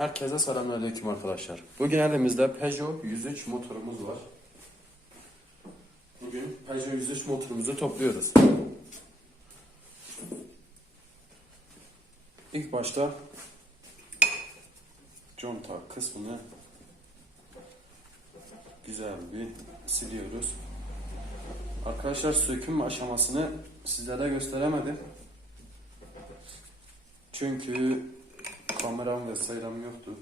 Herkese selamünaleyküm arkadaşlar. Bugün elimizde Peugeot 103 motorumuz var. Bugün Peugeot 103 motorumuzu topluyoruz. İlk başta conta kısmını güzel bir siliyoruz. Arkadaşlar söküm aşamasını sizlere gösteremedim. Çünkü kameram vesairem yoktu.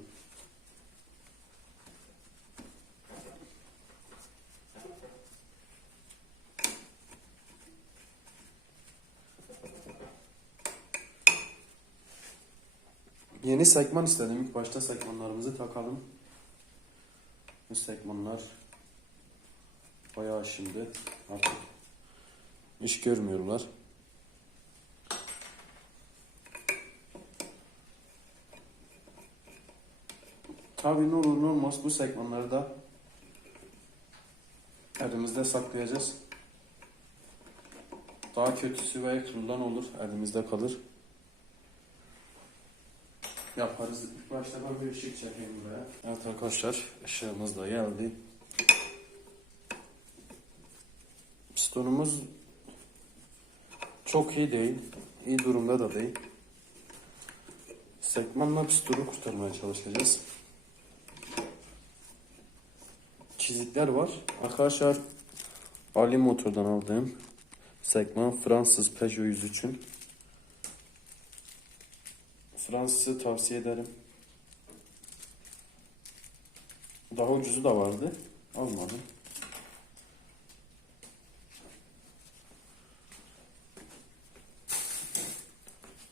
Yeni sekman istedim. İlk başta sekmanlarımızı takalım. Bu sekmanlar bayağı şimdi artık iş görmüyorlar. Tabii ne olur ne olmaz bu segmentleri da elimizde saklayacağız. Daha kötüsü ve kırılan olur elimizde kalır. Yaparız. İlk başta ben bir ışık çekeyim buraya. Evet arkadaşlar ışığımız da geldi. Pistonumuz çok iyi değil. İyi durumda da değil. Sekmanla pistonu kurtarmaya çalışacağız. Çizikler var. Arkadaşlar Ali Motor'dan aldığım sekman Fransız Peugeot 103'ün. Fransız'ı tavsiye ederim. Daha ucuzu da vardı. Almadım.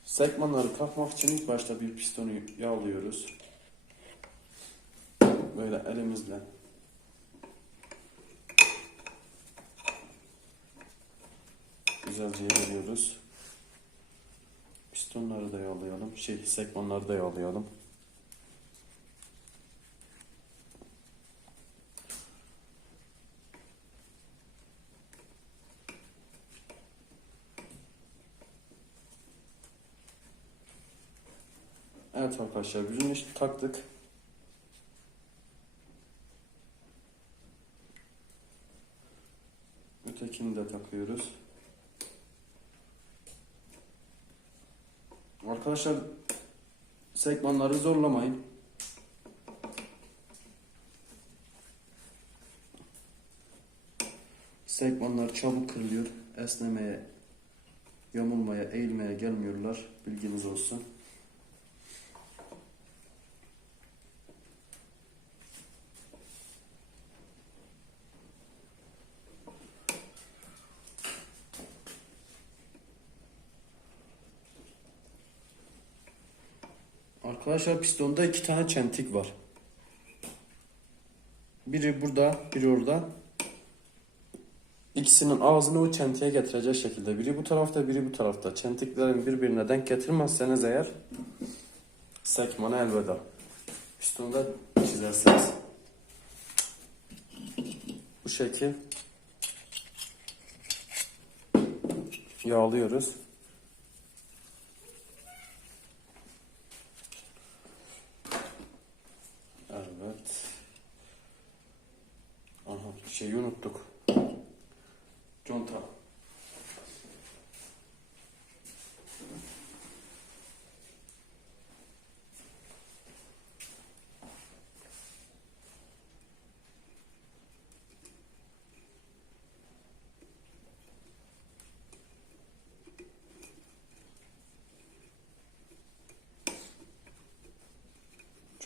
Sekmanları takmak için ilk başta bir pistonu yağlıyoruz. Böyle elimizle güzelce yediriyoruz. Pistonları da yağlayalım. Şey, sekmanları da yağlayalım. Evet arkadaşlar bütün iş taktık. Ötekini de takıyoruz. Arkadaşlar sekmanları zorlamayın. Sekmanlar çabuk kırılıyor. Esnemeye, yamulmaya, eğilmeye gelmiyorlar. Bilginiz olsun. Arkadaşlar pistonda iki tane çentik var. Biri burada, biri orada. İkisinin ağzını o çentiğe getirecek şekilde. Biri bu tarafta, biri bu tarafta. Çentiklerin birbirine denk getirmezseniz eğer sekmana elveda. Pistonu da çizersiniz. Bu şekil yağlıyoruz. Evet. Aha şeyi unuttuk. Conta.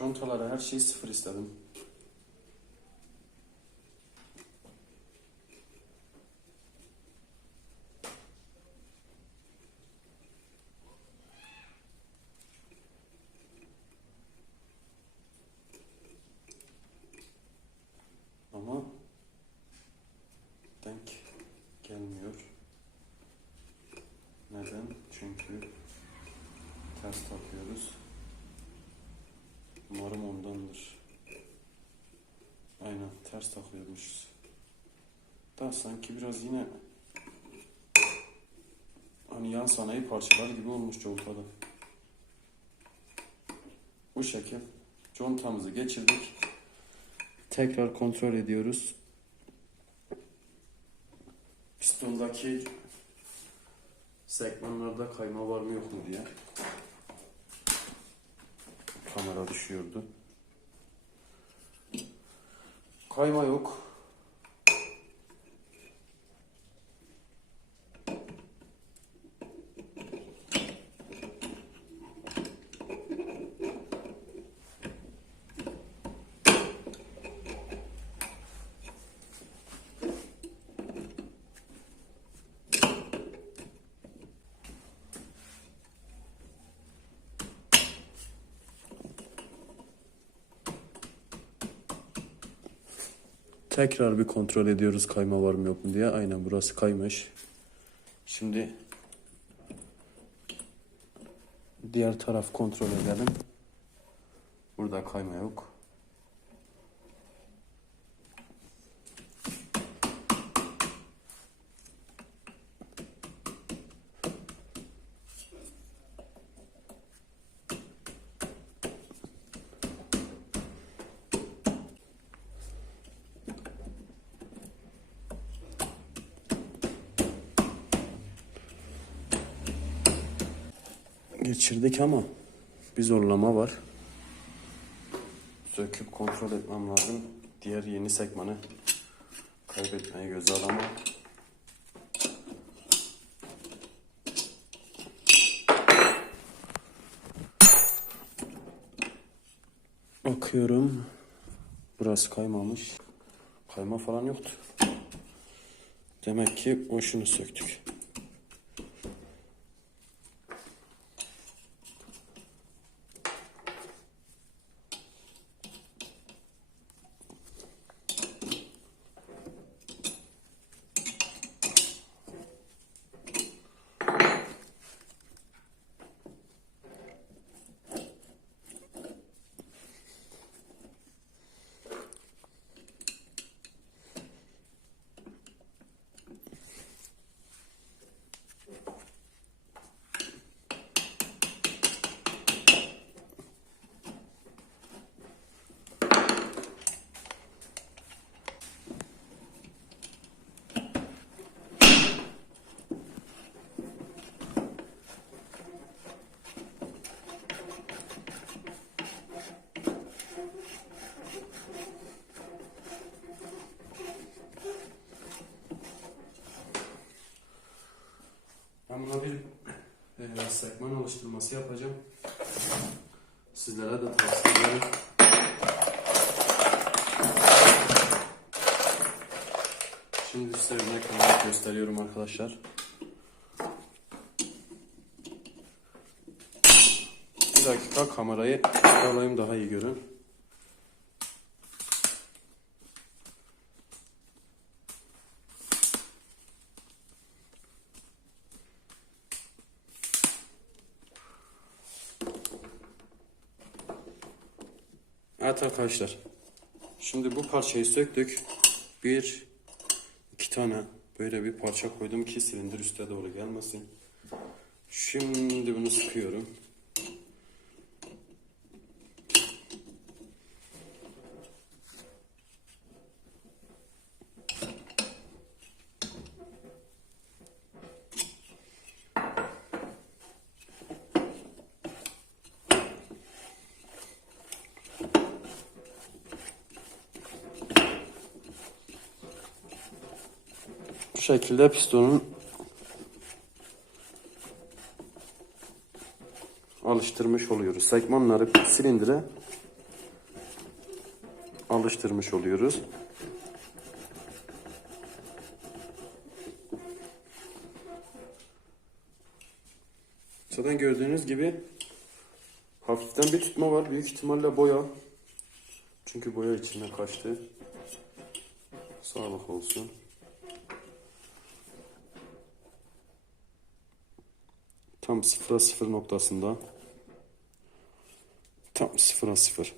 Contalara her şeyi sıfır istedim. Ama denk gelmiyor. Neden? Çünkü ters takıyoruz. Umarım ondandır. Aynen ters takıyormuşuz. Da sanki biraz yine hani yan sanayi parçalar gibi olmuş contada. Bu şekil. Contamızı geçirdik. Tekrar kontrol ediyoruz. Pistondaki segmanlarda kayma var mı yok mu diye. Kamera düşüyordu. Kayma yok. Tekrar bir kontrol ediyoruz kayma var mı yok mu diye. Aynen burası kaymış. Şimdi diğer taraf kontrol edelim. Burada kayma yok. Geçirdik ama bir zorlama var. Söküp kontrol etmem lazım. Diğer yeni sekmanı kaybetmeye göze alamam. Bakıyorum. Burası kaymamış. Kayma falan yoktu. Demek ki boşunu söktük. Ben buna bir e, sekman alıştırması yapacağım. Sizlere de tavsiye ederim. Şimdi örnek olarak gösteriyorum arkadaşlar. Bir dakika kamerayı alayım daha iyi görün. Evet arkadaşlar. Şimdi bu parçayı söktük. Bir, iki tane böyle bir parça koydum ki silindir üste doğru gelmesin. Şimdi bunu sıkıyorum. Bu şekilde pistonun alıştırmış oluyoruz. Segmanları silindire alıştırmış oluyoruz. Zaten gördüğünüz gibi hafiften bir tutma var. Büyük ihtimalle boya. Çünkü boya içine kaçtı. Sağlık olsun. Tam sıfıra sıfır noktasında. Tam sıfıra sıfır.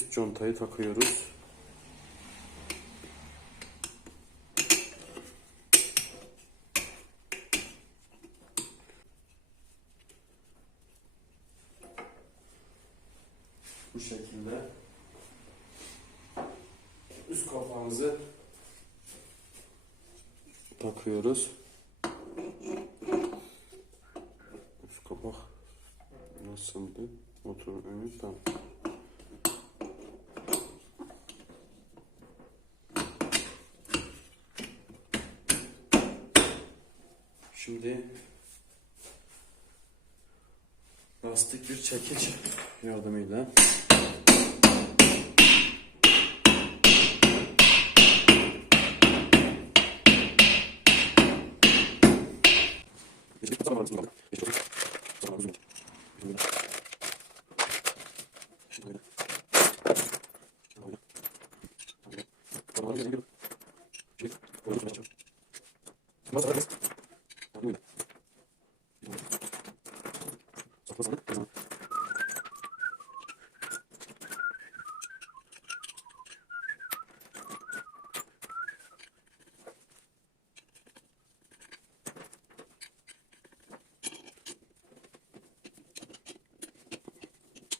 Üst contayı takıyoruz. Bu şekilde üst kapağımızı takıyoruz. Üst kapak nasıldı? Motorun önü tamam. Şimdi lastik bir çekiç yardımıyla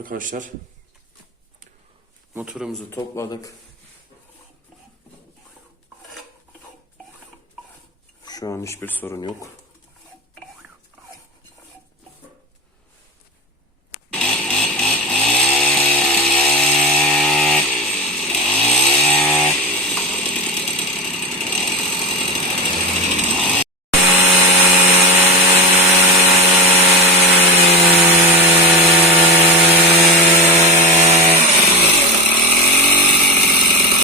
Arkadaşlar motorumuzu topladık. Şu an hiçbir sorun yok.